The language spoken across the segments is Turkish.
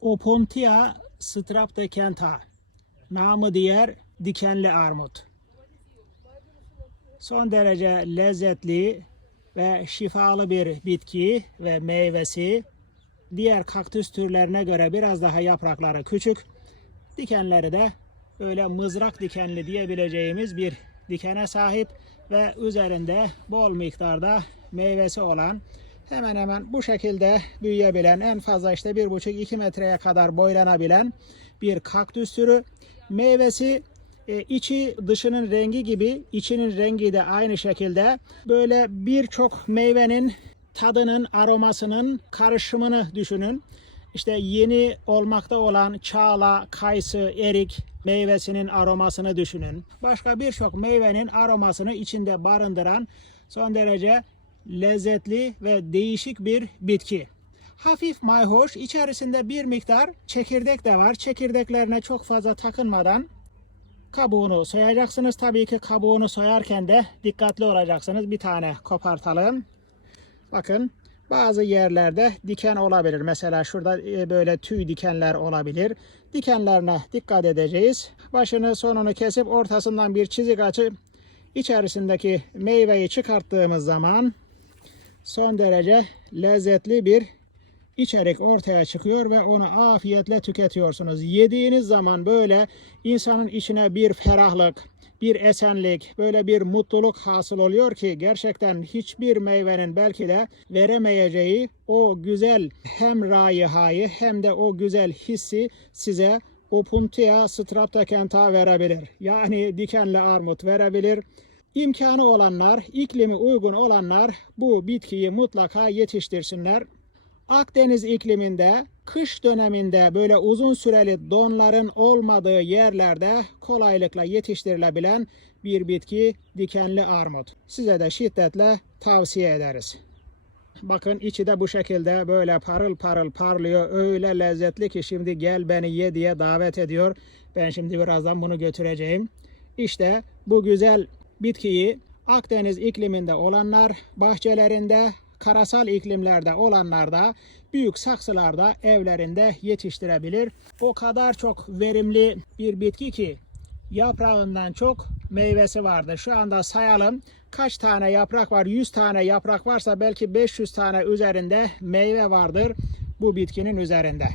Opuntia streptocanta, namı diğer dikenli armut. Son derece lezzetli ve şifalı bir bitki ve meyvesi. Diğer kaktüs türlerine göre biraz daha yaprakları küçük. Dikenleri de öyle mızrak dikenli diyebileceğimiz bir dikene sahip ve üzerinde bol miktarda meyvesi olan hemen hemen bu şekilde büyüyebilen en fazla işte 1,5-2 metreye kadar boylanabilen bir kaktüs türü. Meyvesi e, içi dışının rengi gibi içinin rengi de aynı şekilde böyle birçok meyvenin tadının aromasının karışımını düşünün. İşte yeni olmakta olan çağla, kayısı, erik meyvesinin aromasını düşünün. Başka birçok meyvenin aromasını içinde barındıran son derece lezzetli ve değişik bir bitki. Hafif mayhoş, içerisinde bir miktar çekirdek de var. Çekirdeklerine çok fazla takınmadan kabuğunu soyacaksınız. Tabii ki kabuğunu soyarken de dikkatli olacaksınız. Bir tane kopartalım. Bakın bazı yerlerde diken olabilir. Mesela şurada e, böyle tüy dikenler olabilir. Dikenlerine dikkat edeceğiz. Başını sonunu kesip ortasından bir çizik açıp içerisindeki meyveyi çıkarttığımız zaman son derece lezzetli bir içerik ortaya çıkıyor ve onu afiyetle tüketiyorsunuz. Yediğiniz zaman böyle insanın içine bir ferahlık, bir esenlik, böyle bir mutluluk hasıl oluyor ki gerçekten hiçbir meyvenin belki de veremeyeceği o güzel hem rayihayı hem de o güzel hissi size Opuntia streptocanta verebilir. Yani dikenli armut verebilir. İmkanı olanlar, iklimi uygun olanlar bu bitkiyi mutlaka yetiştirsinler. Akdeniz ikliminde kış döneminde böyle uzun süreli donların olmadığı yerlerde kolaylıkla yetiştirilebilen bir bitki dikenli armut. Size de şiddetle tavsiye ederiz. Bakın içi de bu şekilde böyle parıl parıl parlıyor. Öyle lezzetli ki şimdi gel beni ye diye davet ediyor. Ben şimdi birazdan bunu götüreceğim. İşte bu güzel bitkiyi Akdeniz ikliminde olanlar bahçelerinde karasal iklimlerde olanlar da büyük saksılarda evlerinde yetiştirebilir. O kadar çok verimli bir bitki ki yaprağından çok meyvesi vardır. Şu anda sayalım kaç tane yaprak var? 100 tane yaprak varsa belki 500 tane üzerinde meyve vardır bu bitkinin üzerinde.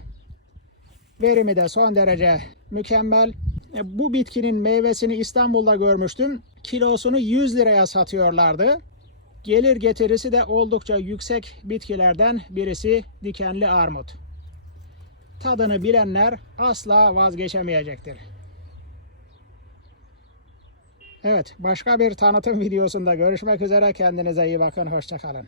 Verimi de son derece mükemmel. E, Bu bitkinin meyvesini İstanbul'da görmüştüm. Kilosunu 100 liraya satıyorlardı. Gelir getirisi de oldukça yüksek bitkilerden birisi dikenli armut. Tadını bilenler asla vazgeçemeyecektir. Evet, başka bir tanıtım videosunda görüşmek üzere. Kendinize iyi bakın. Hoşçakalın.